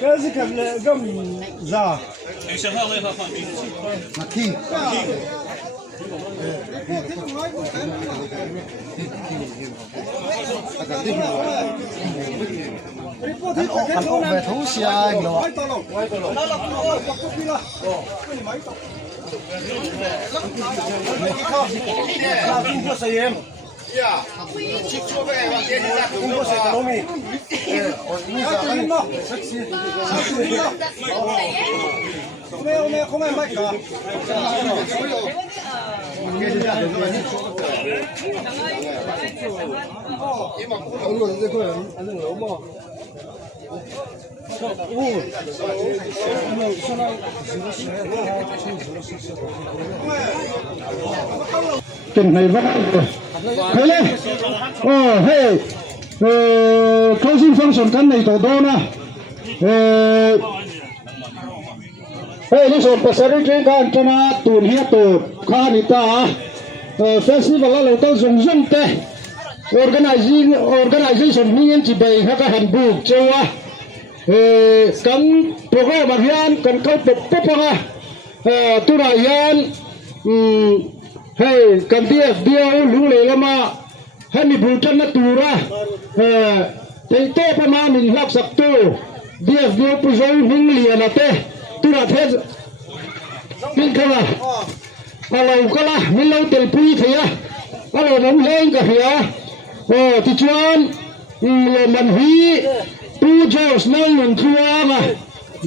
كازي كم زا مكين anh ôm về thú xe anh rồi không em mày cả tuần này vẫn thấy lên hey closing function kan này tổ đô na heyนี่ส่วนภาษาอังกฤษกันจะมาตุนเฮียตุข้านิตาfestival เราต้องส่งส่งเตะ organization นี่ยังจีบไปเขาก็หันบุกเจ้ากันโปรแกรมเฮียนกันเข้าปุ๊บปุ๊บอ่ะตุลายันให้กันเดียวรู้เลยละมาให้มีบุญจันทร์ตุระแต่โตประมาณ100,000สักตัวเดียวผู้ชาย1 millionนะเต้ตุระเทศนี่ก็ว่าเราก็ละไม่เราเตลปุยเถียเราไม่เล่นกับเถียที่ชวนมันฮีผู้โจสนั่งมันทัวร์มา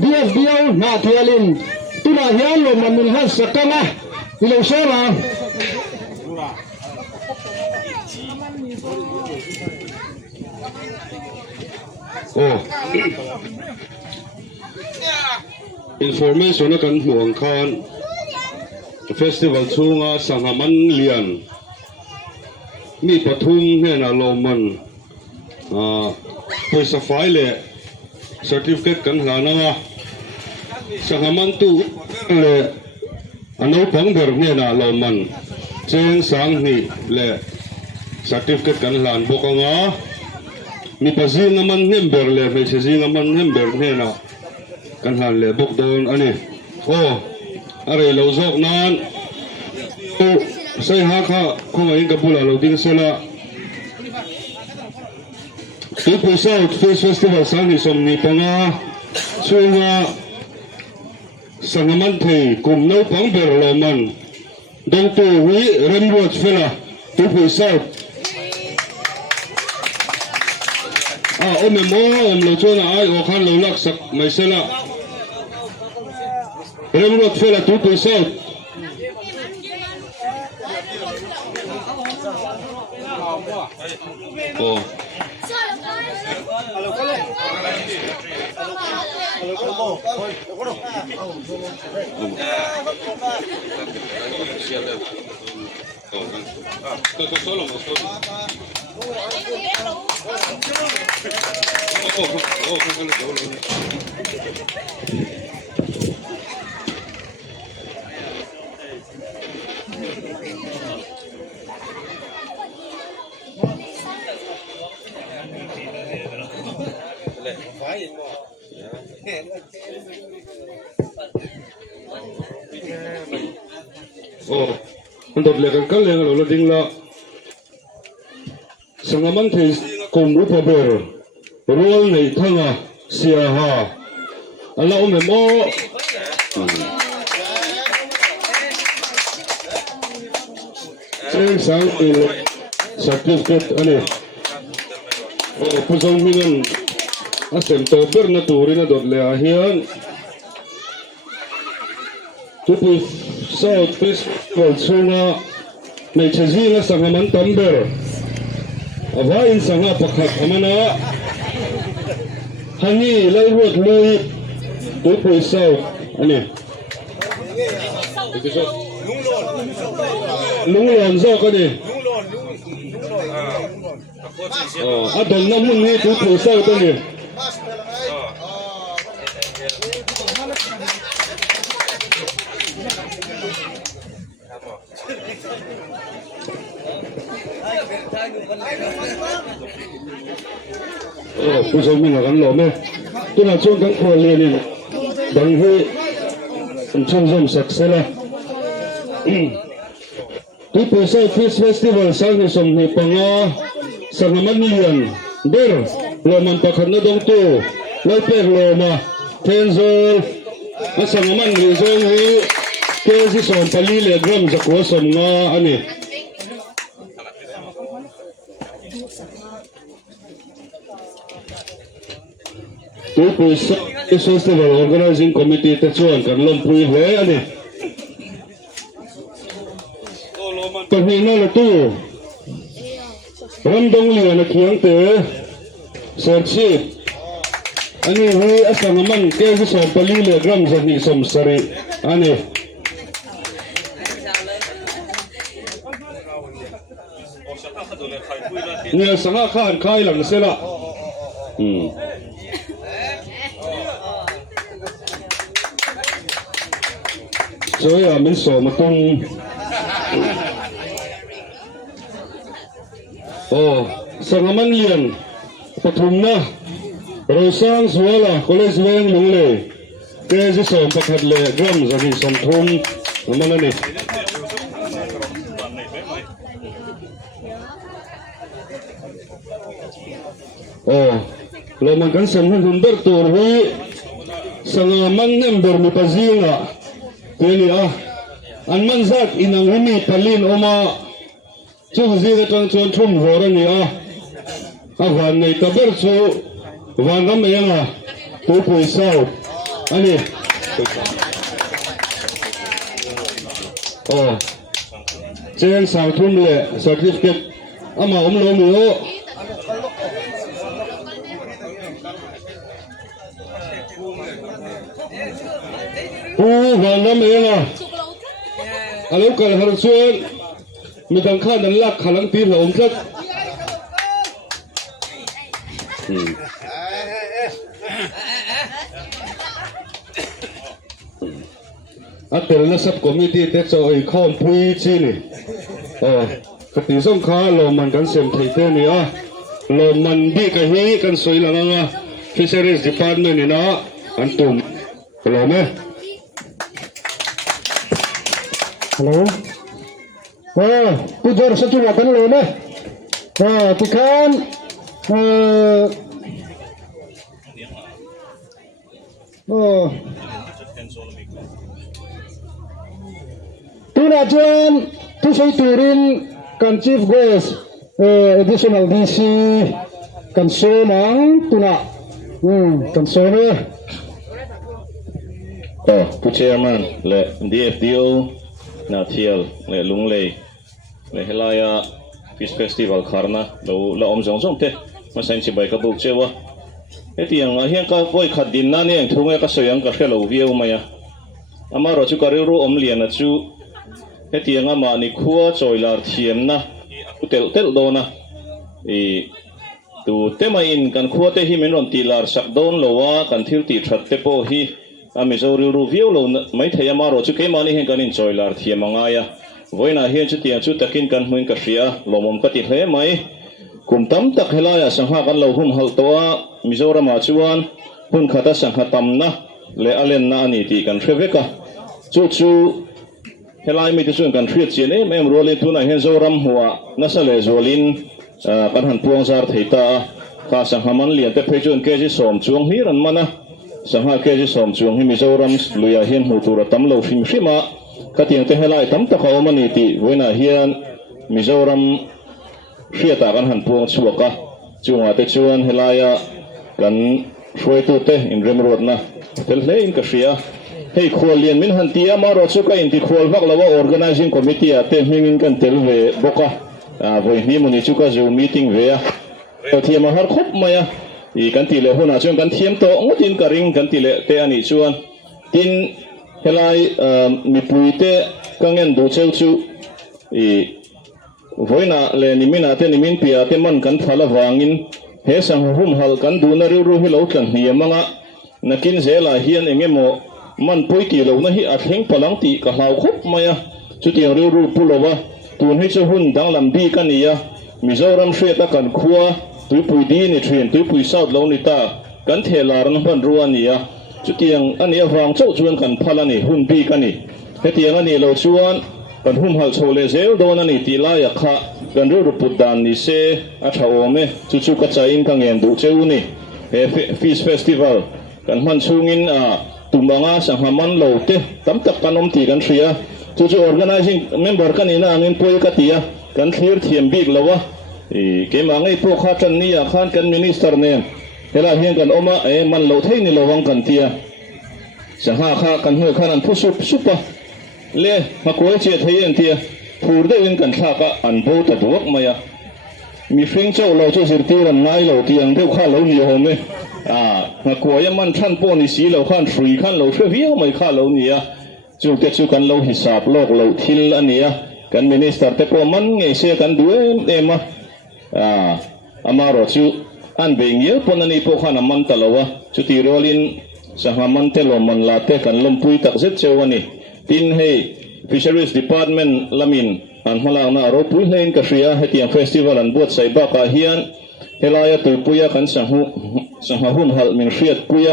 เดียวนาเทียลินตุระเฮียนเรามันหันสักกันนะเราเชื่อเราinformation กันห่วงคานเฟสติวัลช่วงสังหมันเลียนมีปทุมเนี่ยนะลมันไปสฟายเลยเซอร์ติฟิเคตกันหานะสังหมันตู้เลยอันนู้นพังเบิร์เนี่ยนะลมันเจงสังนี่เลยเซอร์ติฟิเคตกันหลานบอกว่ามีภาษีน้ำมันเฮมเบอร์เลยไม่ใช่น้ำมันเฮมเบอร์เนี่ยนะกันหันเลยบุกโดนอันนี้อะไรเราจอกนั้นใส่หักข้าเข้ามาอินกับบุหรี่เราดิ้งเสละที่ผู้สาวเฟสติวัลสังนิสมนิปังอาช่วงสังมันเทกลุ่มน้องปังเบอร์เรามันดงตัววิเรนวอดเฟล่าที่ผู้สาวโอ้แม่หมอเราชวนไอ้โอคันเราลักสักไม่เสละเริ่มรถเฟล่าทุกปีเสาร์มันตดเล็กกันเลยเราดิ้งละสังมันที่กลุ่มอุปบริรัวในทั้งเสียหาอันละไม่หมอเส้นสังอิลสักทีเกิดอันนี้ผู้ชมมินันอาเซมโตเบอร์นัตูรินาดดเลยอาเฮียนทุกผู้สาวเฟสวัลช่วงในเชจีและสังมันตัมเบอร์อาว่าอินสังปักหักอามานะฮันนี่ไล่รวดลุยทุกผู้สาวอันนี้ลุงหลอนซอกกันดิอาดมน้ำมันนี่ทุกผู้สาวตัวนี้ ผู้ชมมีหลักกันหล่อไหมตัวนั้นช่วงทั้งคนเรียนนี่ดังที่ช่วงสักเสร็จแล้วที่ผู้ใช้ฟิสเฟสติวัลสังสมในปังอาสังมันเลียนเดอร์โรมันประคันดงตู้ไล่เปิดโรมาเทนโซลสังมันลีโซฮีเกจิสอนปลีเลกรัมจากหัวสมงาอันนี้ตัวผู้ใช้ฟิสเฟสติวัล organizing committee ที่ช่วยกันลงปุยเหวอันนี้ตอนนี้นั่นแหละตู้รำดงเลียนเขียงเต๋อเสิร์ชอันนี้เฮ้ยสังมันเกี่ยวกับสอบปลีเลกรัมจากนิสมสรีอันนี้เนี่ยสังฆาขายหลังเสร็จละ所以啊，们说嘛东，สังมันเลียนปฐุมนะเราสร้างสวยละก็เลยสวยลงเลยแกจะสอนประคัดเลยกรัมจะมีสมทุมมันนั่นเองเรามันกันสมทุมเบิร์ตัววิสังมันเนี่ยเบิร์มีปัจจัยละเดี๋ยวอันมันจัดอินังหิมีพลินออกมาจุดที่จะต้องชวนทุ่มหัวนี่วันนี้ตะเบิร์ชูวันนั้นไม่ยังตัวผู้สาวอันนี้เจนสาวทุ่มเลยสักทีเก็บมาลงมือวันนั้นไม่ยังอะไรกันฮาร์ชวนมีทางข้าดันลักขลังตีหลงสักอัตเตอร์นัสคอมมิตี้เท็กซ์ไอคอนพุยจีนี่กติส่งข้าลมมันกันเสียมไทยเตนี่ลมมันดีกันฮีกันสวยละนะ Fisheries Department นี่นะอันตุ่มลมไหมฮัลโหลกูจะรู้สึกว่ากันลมไหมที่คันtu na chuan tu sei turin kan chief guest additional DC kan so nang tuna kan so neผู้ chairman และ DFDO นาเทียลและลุงเลยและเฮลายา Fish Festival คาร์นะเราอมจงเตมาเซ็นชิบายกับบุกเจ้าวะที่ยังเฮียงก็ไว้ขัดดินนั่นเองทุ่งก็สวยงก็แค่เราเวียวมาอามาเราจูการรู้อมเลียนนะจูที่ยังอามานี่ขัวจอยลาเทียมนะเตลโดนะตัวเตมาอินกันขัวเตหิมันรอนตีลาสักโดนโลวะกันทิวตีชัดเตโปฮีอามิโซรู้เวียวโลไม่เทียมาเราจูเกมานี่เห็นกันอินจอยลาเทียมง่ายวันน่ะเฮียจุดที่จุดตะกินกันเหมือนกับเสียลมก็ติดเหไหมกุมตั้มตักเฮลายสังหากันเราหุ่มหัลตัวมิโซรามาชวนหุ่นขัดสังหาตั้มนะเลอเลนน่ะนี่ตีกันเทเวกะจู่เฮลายไม่ได้ชวนกันเทียดเจนี่แม่มรัวเล่นตัวไหนเห็นโซรำหัวนั่นสเลโซลินกันหันพวงซาร์เทตาข้าสังหามันเลียนแต่เพจวนเกจิสอมจวงฮีรันมันนะสังหาเกจิสอมจวงฮิมิโซรัมลุยาเฮียนหูตัวตั้มเราฟิมฟิมาก็ที่ยังเตะเฮลายตั้มตะเขามันนี่ตีวันน่ะเฮียนมิโซรัมเสียตากันหันพวงชัวกะจวงอาเตชวนเฮลายกันช่วยตัวเตะอินเรมรดนะเทลเลอินก็เสียให้ขวเลียนมินหันตีมารอสุกัยอินที่ขววักแล้วว่า organizing committee เตะมินกันเทลเวบกะวันนี้มันนี่ชุกะจูมีติ้งเวียที่มาหาคบมาอีกันที่เลหัวหน้าชวนกันเทียมโตงตินกระริงกันที่เลเตะอันนี้ชวนตินเฮลายมีปุยเตะกังเงินดูเชลชูวันน่ะเลนิมินอาเตนิมินปีอาเตมันกันฟัลวางินเฮสังหุ่มหัลกันดูนาริรูฮิลาวกันเฮียมังะนักินเซลาเฮียนเองโมมันปุยตีเหลานะฮิอัดเฮงพลังตีกะลาวคบมาจุดที่ริรูปุลวะตูนให้เจ้าหุ่นดังลำบีกันนี่ มิโซรัมเสียตะกันขัวตุยปุยดีนี่เทรนตุยปุยซาวด์ลงนี่ตากันเทลาร์นพันรัวนี่อ่ะจุดเตียงอันนี้วางโจ้ชวนกันพลันนี่หุ่นปีกันนี่เฮตียงอันนี้เราชวนกันหุ่นหัลโชเลเซลโดนอันนี้ตีลายค่ะกันรู้รุปุดดานนี่เซอาชาวเมจุกระจายอินกังเงินดูเจ้านี่ฟีสเฟสติวัลกันมันชูงินตุมบังอาสังหามันเหล่าเตะตั้มตักกันอมตีกันเสียจู่ๆ organizing member กันนี่นะเงินป่วยกันตีกันเคลียร์เทียมบิ๊กแล้ววะเกมอะไรพวกข้าจันนี่ข้านกันมินิสเตอร์เนี่ยเวลาเฮียงกันออกมามันเหล่าเท่นี่ระวังกันตีสังหาข้ากันหัวข้านั้นผู้สุปะเล่มาคุยเชียร์เทียนตีพูดได้ยินกันข้าก็อันโบตัดวกมาอ่ะมีฟิงเจ้าเราเจ้าสิทธิ์รันไงเราเตียงเท่าข้าเรานี่โฮมมาคุยมันท่านป้อนี่สีเราข้านฟรีข้านเราเชื่อเหี้ยวไม่ข้าเรานี่จุดเด็กจุกันเราหิสับโลกเราทิลอันนี้กันมินิสเตอร์แต่พอมันไงเสียกันด้วยมามารอจูอันเบียงเยอะปนนี้พวกข้าน้ำมันตลอดจุดที่โรลินสหมันเตลมันลาเตกันลมปุยตักเจ็ดเจ้าวันนี้ทินให้ Fisheries Department ลามินอันมาลางน่ารบปุยเล่นกับเสียให้เตียงเฟสติวัลอันบวชใส่บ้ากาเฮียนเฮลายาตุยปุยกันสังหหุ่นหัลมินเฟียดปุย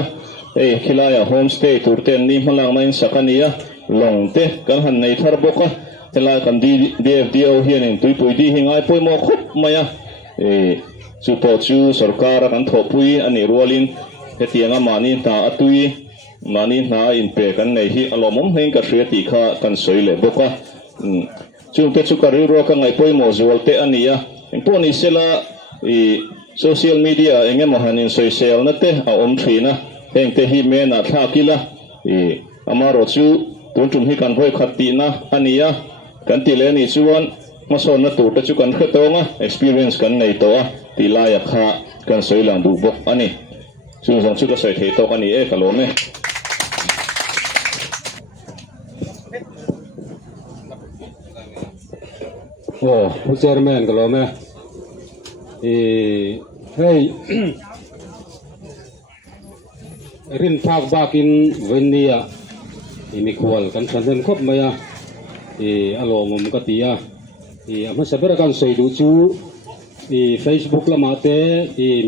คิลายาโฮมสเตย์ตูร์เตนนี่มาลางนั่นสักนี้ลงเตะกันหันในทาร์บกเฮลายกันDFDOเฮียนตุยปุยดีหิงไอปุยโมคุบมาสุปจูสรการกันทบปุยอันนี้รัวลินเฮตียงมานี่ตาตุยมานี่นาอินเปกันในที่อารมณ์เฮงกับเสียติข้ากันสวยเลยบกจุดเตจุการิรัวกันไงปุยโมจวลเตอันนี้พวกนี้เสละโซเชียลมีเดียเองมันหันอินโซเชียลนั่นเตะเอาทรีนะเฮงเตหิเมน่าท่ากิละอามารอจูตุนจุ่มให้กันพ่อยขัดตีนะอันนี้กันตีเลนี่ชวนมาสอนนักตูแต่จุกันขึ้นตัวนะ experience กันในตัวตีลายข้ากันสวยหลังดูบกอันนี้ช่วงสองชุดก็ใส่เทตัวอันนี้กะโลเนี่ยโอ้ผู้เชอร์แมนกะโลเนี่ยเฮ้ยรินภาคบากินเวนเนียมีควอลกันสันเดนครบไหมอารมณ์มันก็ตีมันจะเป็นการใส่ดูจูFacebook ละมาเต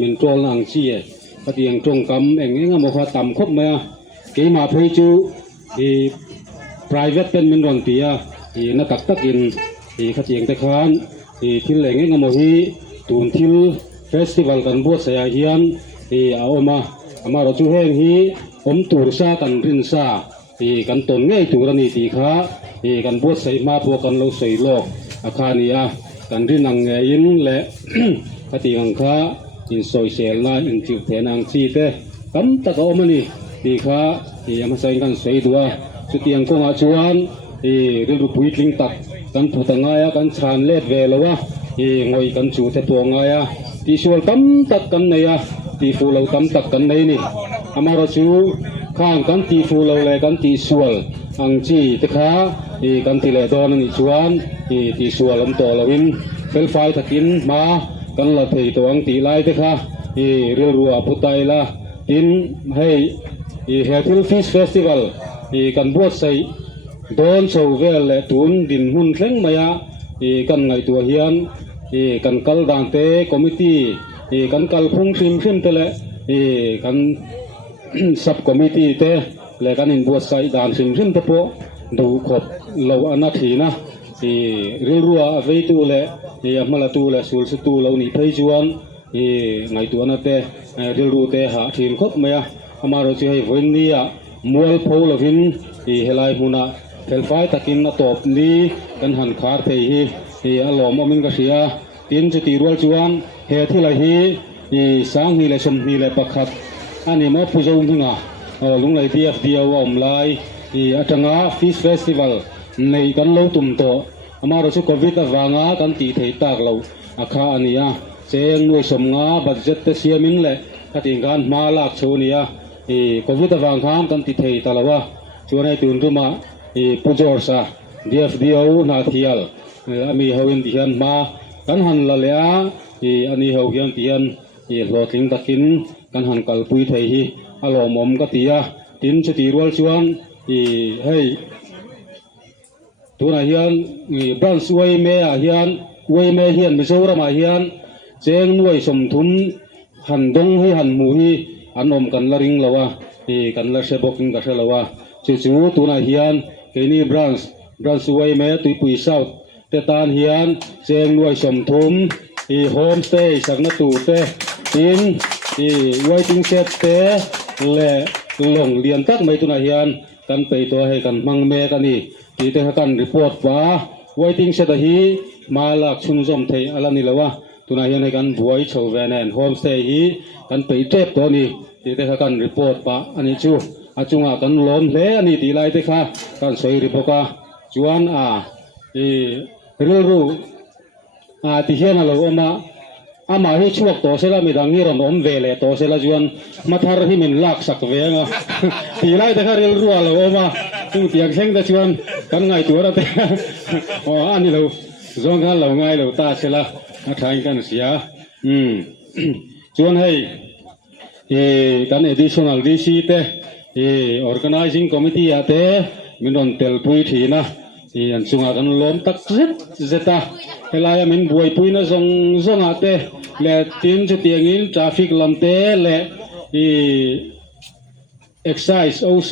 มินโจลนังชีก็ตียงตรงกำเองงั้นมันก็ต่ำครบไหมกี่มาเพจูprivate เป็นมินรันตีนักตักกินก็ตียงแต่ขานที่แหล่งงั้นมันฮีตูนทิลเฟสติวัลกันบวชเสียเฮียนเอามาเราจูเฮงฮีตูรซากันรินซากันตนง่ายตูรนี่ตีขากันบวชใส่มาพวกกันเราใส่โลกอาคานีกันรินังเงินและคติหังค้าอินโซเชียลนะอินจิวเทนังซีเตกันตะกอมันนี่ตีขามาใส่กันใส่ตัวสุดยังคงอาชวนเรื่องปุยลิงตักกันผู้ต่างายกันชานเล็ดเวลวะงอยกันจูเทปวงายตีชวนกันตักกันเนี่ยตีฟูเรากันตักกันในนี่อามาเราชูข้างกันตีฟูเราเลยกันตีสวลอังจีตะขากันตีเลดอนนี่ชวนตีสวลลำตัวเราวินเฟลไฟตะกินมากันละเทตัวอังตีไล่ตะขาเรือรัวพุทไตละอินให้เฮทิลฟิชเฟสติวัลกันบวชใส่โดนโซเวลและตุนดินหุ่นเข่งมายากันไงตัวเฮียนกันกัลดังเตคอมมิตี้กันกัลพุ่งซิมเตละกันซับคอมมิตี้เตและกันอินบวชใส่ดานซิมเตโปดูขบเราอนาทีนะเรือรัวเวตูและมาลาตูและสุลสตูเรานี่เพยจวนไงตัวนั่นเตเรือรัวเตหาทีมคบมายาอามาเราจะให้วันนี้มัวลโพลวินเฮลัยมุนาเทลไฟตะกินนาตบนี้กันหันขาเทียอารมณ์มินกษียตินจุติรัวจวนเฮที่ไรฮีสางฮีและชมฮีและประคับอันนี้มาผู้ชมที่งาลุงไรเดียฟเดียวอมไลอัตงาฟิชเฟสติวัลในกันเราตุ่มโตอามาเราชุกโควิดวางากันตีเทตากเราอาคาอันนี้เจงหน่วยสมงาบัตเจ็ตเสียมินเลยกติการมาลักโชนีโควิดวางข้ามกันติดเทตาลาวะชวนให้ตื่นตัวมาผู้จอร์ซาDFDOนาเทียลมีเฮวินที่ยันมากันหันละเลียอันนี้เฮวินที่ยันหลอดลิงตะกินกันหันกัลปุยไทยอารมณ์ก็ตีตินชุติรัวชวนให้ตัวไหนยันบ้านสวยเมียยัน เวยแม่เฮียนมิโซรามาเฮียนเจงหน่วยสมทุนหันดงให้หันหมูฮีอันอมกันละริงละวะกันละเชบกินกันเชละวะจู่ๆตัวนาเฮียนเกนี่บรันส์เวยแม่ตุยปุยเศร้าแต่ตานเฮียนเจงหน่วยสมทุนโฮมสเตย์สักนาตูเตอินไวติ้งเซตเตและหลงเรียนตักไม่ตัวนาเฮียนกันไปตัวให้กันมังเมกันนี่ที่เตะกันรีพอร์ตว่าไวติ้งเซตฮีมาลักชุนสมเทอลันนี่ละวะตัวนาเฮียนให้กันบวยโชว์แวนแอนโฮมสเตย์ฮีกันไปเจ็บตัวนี้ที่เตะกันรีพอร์ตปะอันนี้จูอาจุงอากันล้มเละอันนี้ตีไล่เตะค่ะกันสวยรีพอร์ตกันจวนรู้ที่เฮียนเราออกมาอามาให้ช่วงโตเสร็จแล้วมีดังนี้เราโน้มเวลโตเสร็จแล้วจวนมาทาร์ที่มันลักสักเวงอ่ะทีไรแต่ก็เรียนรู้เราออกมาตู้เตียงเช่งแต่จวนกันไงตัวเราแต่อ๋ออันนี้เราจงกันเราไงเราตาเสร็จแล้วมาทายกันเสียจวนให้กัน additional DC เต้organizing committee อาเต้มีนนเตลปุยทีนะอันสุงากันล้มตักเซตาเวลามันบวยปุยนะซงอาเต้และทีมจุดเตียงอิน traffic ลำเต้และ excise OC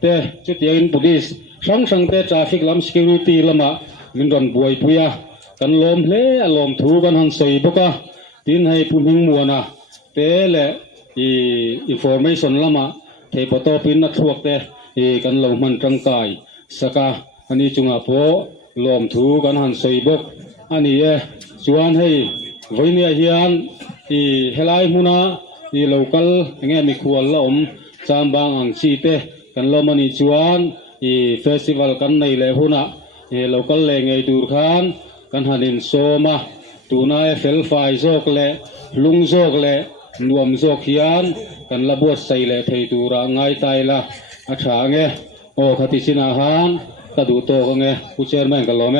เต้จุดเตียงอิน police สังเต้ traffic ลำ security ลำมันโดนบวยปุยกันล้มเล่ล้มถูกันหันใส่บุกทีนให้ปุ่นหิงมัวนะเต้และ information ลำเทปโตปินนักทวกเต้กันล้มมันจังกายสกาอันนี้จุงอาโปลมถูกันหันใส่บกอันนี้ชวนให้วันนี้เฮียนเฮลัยมุนาlocal เงี้ยมีขวดล้มจามบางอังชีเตกันล้มอันนี้ชวนเฟสติวัลกันในเลหุนะlocal เลงไอตูร์ขันกันหันินโซมาตูน่าเฟลไฟโซกเล่ลุงโซกเล่นวมโซกเฮียนกันระบวดใส่เล่ไทยตูระง่ายตายละอาชาเงี้ยโอ้ขติสินาหานกระดูโตก็ไงผู้เชิญแม่งกันล้อไหม